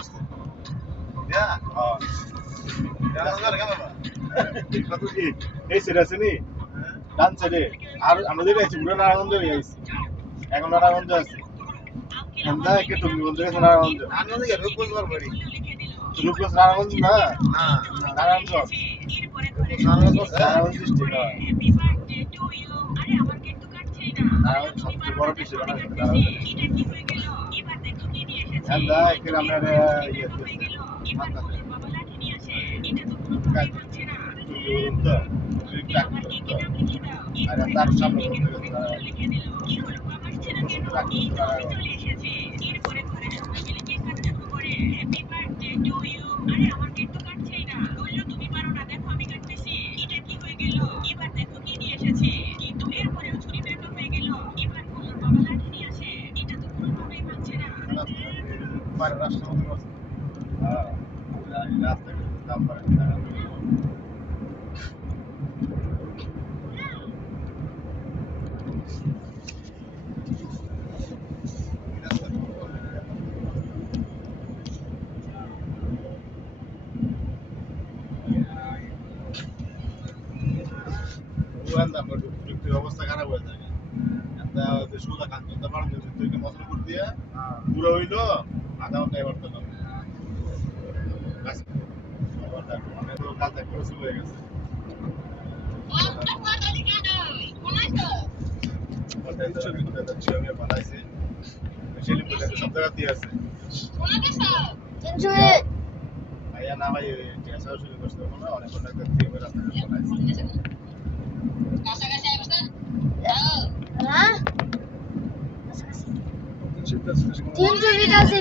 করছে দিয়া কত কি এই সেটা আছে নি ডান সাইডে আর আমরা যেটা আছি পুরো নারায়ণগঞ্জ হয়ে আছি এখন নারায়ণগঞ্জ আছে এন্দা একে তুমি বলতে গেছো নারায়ণগঞ্জ নারায়ণগঞ্জ কি রূপগঞ্জ বাড়ি রূপগঞ্জ নারায়ণগঞ্জ না নারায়ণগঞ্জ নারায়ণগঞ্জ ডিস্ট্রিক্ট নারায়ণগঞ্জ সবচেয়ে বড় ডিস্ট্রিক্ট এন্দা একে আমরা ইয়ে আর তার সামনে রাষ্ট্রপতি রাস্তা দাম বাড়ে অবস্থা খারাপ হয়ে যায় সোজা কাজ করতে পারেন মশলা করে দিয়ে পুরো হইলো আধা ঘন্টা এবার তো কাজ একবার শুরু হয়ে গেছে বানাইছে সব জায়গা দিয়ে আছে ভাইয়া না ভাই শুরু করতে হবে না অনেক রাস্তা বানাইছে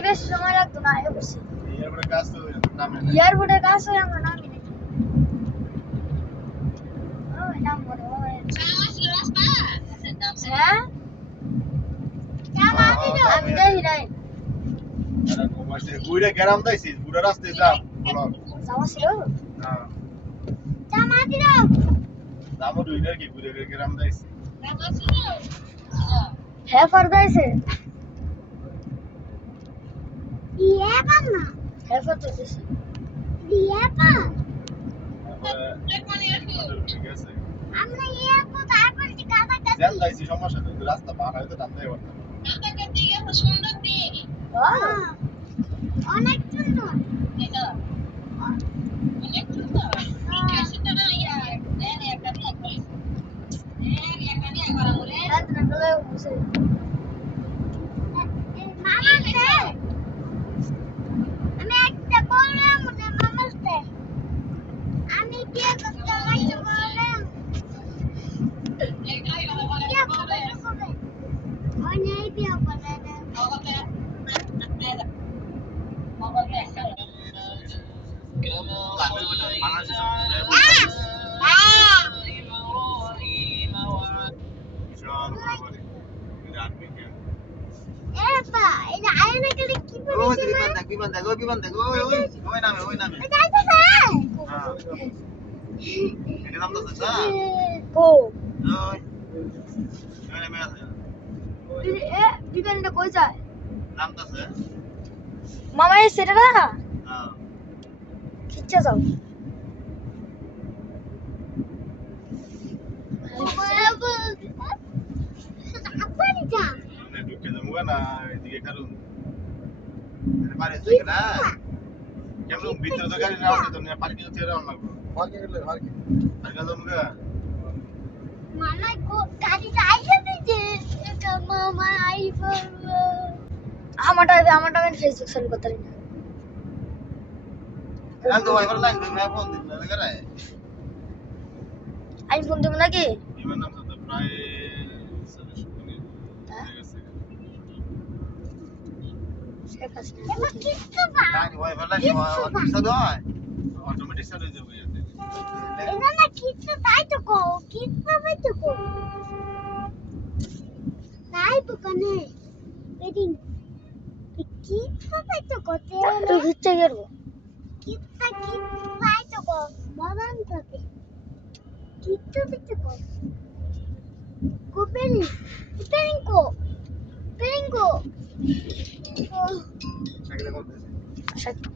বেশি সময় লাগতো না এয়ারপোর্টের কাজ হয়ে আমরা নামি আমি দেখি নাই বুড়া গ্রাম দাইছিস বুড়া রাস্তায় যাও যাওয়া ছিল দামও দুইটার কি বুড়া গ্রাম দাইছি হ্যাঁ ফারদাইছে ইয়ে বানা হ্যাঁ ফারদাইছে ইয়ে বা ঠিক আছে আমরা ইয়ে তো তারপর কি কাটা কাটা জান দাইছি সমস্যা নেই রাস্তা বানাই তো দাম দেই বলতে কাটা কাটা এত সুন্দর দিক অনেক সুন্দর এটা অনেক সুন্দর ঠিক আছে তো না यार দেন একটা ব্লক করে একটা নিয়ে করা বলে তাহলে বসে মামা দে আমি একটা বললাম না মামা দে আমি বিয়ে করতে যাইতে বললাম এটাই বলে অনেক বিয়ে করে না বিমান দেখো ওই নামে এটা নাম তো স্যার বিমানটা কই যায় নাম তো স্যার মামা এই সেটা না খিচ্চা যাও না এদিকে কারণ পারে না কেমন ভিতরে তো গাড়ি রাউন্ড দিত না পার্কিং এ রাউন্ড লাগবে পার্কিং এর পার্কিং আর গালো মুগা মানা কো গাড়ি যাইছে দিছে এটা মামা আইবো আমারটা ফেসবুক চালু করতে না আমি তো ওয়াইফাই লাগবে আমি ফোন দিন না করে আমি ফোন দেব নাকি বিমান নাম তো প্রায় ওয়াইফাই লাগবে অফিসে দাও অটোমেটিক চালু হয়ে যাবে এটা না কিচ্ছু তাই তো কো কিচ্ছু তাই তো কো তাই তো কানে এদিন কিচ্ছু তাই তো কোতে তো ঘুরতে গেল কিচ্ছু তাই তো কো মরণ থাকে কিচ্ছু তাই তো কো কোপেনি পেরিঙ্কো সাইকেলে করতেছে সাথে